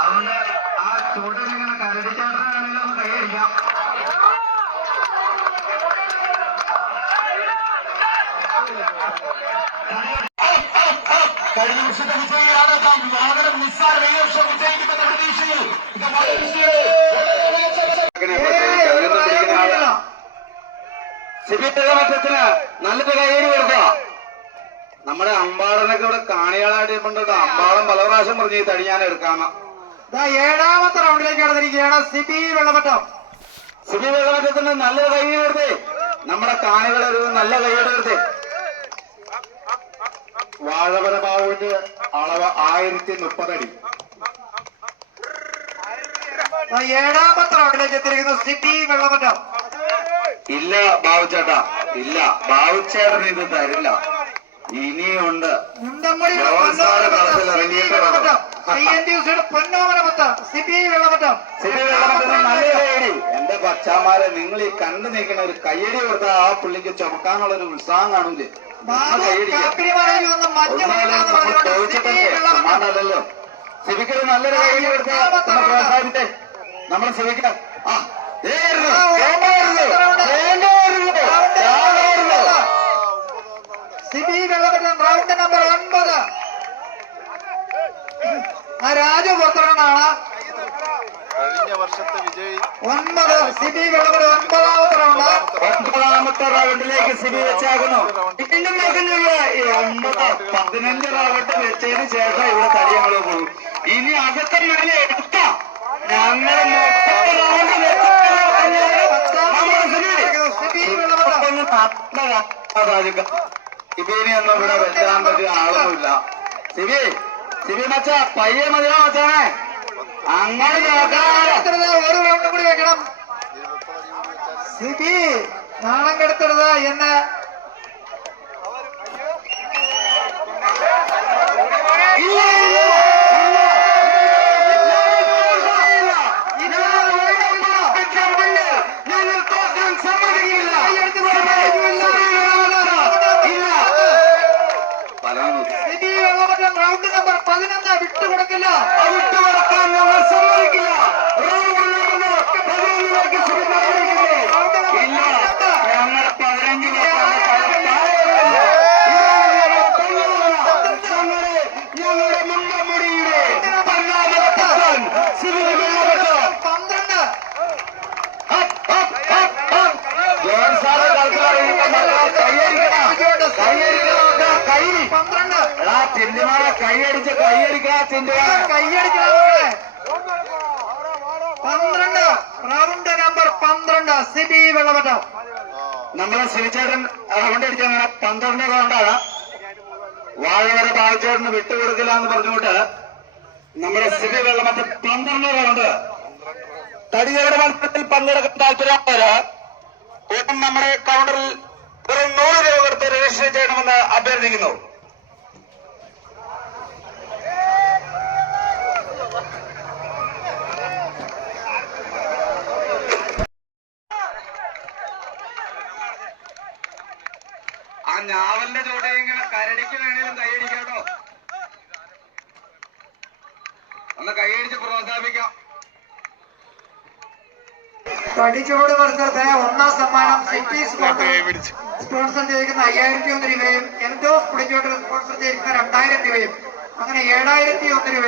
അതുകൊണ്ട് ആ ചൂടിലിങ്ങനെ കരടിച്ചാട്ടാണെങ്കിലും ഒന്ന് കൈയടിക്കാം. കഴിഞ്ഞ വർഷത്തെ വിജയിയാണ് വാഹനം നിസ്സാര ഈ വർഷം വിജയിക്കുമെന്ന പ്രതീക്ഷയിൽ സിബിമറ്റത്തിന് നല്ലൊരു കൈയ്യടി കൊടുക്കുക. നമ്മുടെ അമ്പാടനൊക്കെ ഇവിടെ കാണികളായിട്ട് ഇപ്പുണ്ടോ. അമ്പാടം പല പ്രാവശ്യം പറഞ്ഞു ഈ തടി ഞാൻ എടുക്കാമ. ഏഴാമത്തെ റൗണ്ടിലേക്ക് കടന്നിരിക്കുകയാണ് സിബി വെള്ളമറ്റം. സിബി വെള്ളമറ്റത്തിന് നല്ലൊരു കൈയ്യടി കൊടുത്തേ. നമ്മുടെ കാണികളൊരു നല്ല കൈയ്യടി കൊടുത്തേ. വാഴവര ബാബുവിന്റെ അളവ് 1030 അടി. ഏഴാമത്തെ റൗണ്ടിലേക്ക് എത്തിയിരിക്കുന്നു സിബി വെള്ളമറ്റം. ഇല്ല ബാബുച്ചേട്ടാ, ഇല്ല ബാബുച്ചേട്ടൻ ഇത് തരില്ല. ഇനിയുണ്ട്. എന്റെ പച്ചാമാരെ, നിങ്ങൾ ഈ കണ്ടു നിൽക്കുന്ന ഒരു കയ്യടി കൊടുത്താൽ ആ പുള്ളിക്ക് ചുമക്കാനുള്ള ഒരു ഉത്സാഹം കാണൂലേ. ചോദിച്ചിട്ടല്ലോ സിബിക്കൊരു നല്ലൊരു കയ്യടി കൊടുത്താൽ പ്രോത്സാഹിപ്പിച്ചേ. നമ്മളെ സിബിക്ക സിബി വെള്ളമറ്റം റൗണ്ട് നമ്പർ 9. ആ രാജു പുറത്തിറങ്ങാണ്. കഴിഞ്ഞ വർഷത്തെ വിജയി 9 സിബി വെള്ളമറ്റം 9ാമത്തെ റൗണ്ട്. 9ാമത്തെ റൗണ്ടിലേക്ക് സിബി വെച്ചാകുന്നു. വീണ്ടും നോക്കുന്നില്ല. 15 റൗണ്ട് വെച്ചതിന് ശേഷം ഇവിടെ തടിയങ്ങളെ പോകും. ഇനി അതൊക്കെ മേലെ എടുക്കാം. ഞങ്ങൾ 30 റൗണ്ട് സിബിനെയൊന്നും ഇവിടെ വെച്ചാൻ പറ്റിയ ആളൊന്നുമില്ല. സിബി മച്ച പയ്യെ മതിയോ മച്ചാനെ? അങ്ങനെ ഒരു റൗണ്ട് കൂടി വെക്കണം. സിബി നാണം കെടുത്തരുത് എന്ന് റൗണ്ട് നമ്പർ 11 വിട്ടുകൊടുക്കില്ല. വിട്ടുകൊടുക്കാൻ ഞങ്ങൾ സമ്മതിക്കില്ല. ഞങ്ങൾ 15 ഞങ്ങളുടെ മുണ്ടമുടിയുടെ 12 ചിന്തമാരെ കൈയടിക്കാം. 12 റൗണ്ട് നമ്പർ 12 സിബി വെള്ളമറ്റം. നമ്മളെ സിബിച്ചേട്ടൻ റൗണ്ട് അടിച്ചങ്ങനെ 12 റൗണ്ടാണ്. വാഴവര ബാബുച്ചേട്ടന് വിട്ടുകൊടുക്കില്ല എന്ന് പറഞ്ഞുകൊണ്ട് നമ്മുടെ സിബി വെള്ളമറ്റം 12 റൗണ്ട്. തടികളുടെ മത്സരത്തിൽ പങ്കെടുക്കാൻ താല്പര്യമുള്ളവര് നമ്മുടെ കൗണ്ടറിൽ വെറും 100 രൂപ കൊടുത്ത് രജിസ്റ്റർ ചെയ്യണമെന്ന് അഭ്യർത്ഥിക്കുന്നു. ആ ഞാവലിന്റെ ചോട്ടെങ്കിൽ കരടിക്ക് വേണേലും കൈയടിക്കാട്ടോ. ഒന്ന് കൈയടിച്ച് പ്രോത്സാഹിപ്പിക്കാം. തടിച്ചോട് മത്സരത്തെ 1ാം സമ്മാനം സിറ്റി സ്പോൺസർ ചെയ്തിരിക്കുന്ന 5001 രൂപയും എന്തോ കുടിച്ചോട്ട് സ്പോൺസർ ചെയ്തിരിക്കുന്ന 2000 രൂപയും അങ്ങനെ 7001 രൂപ.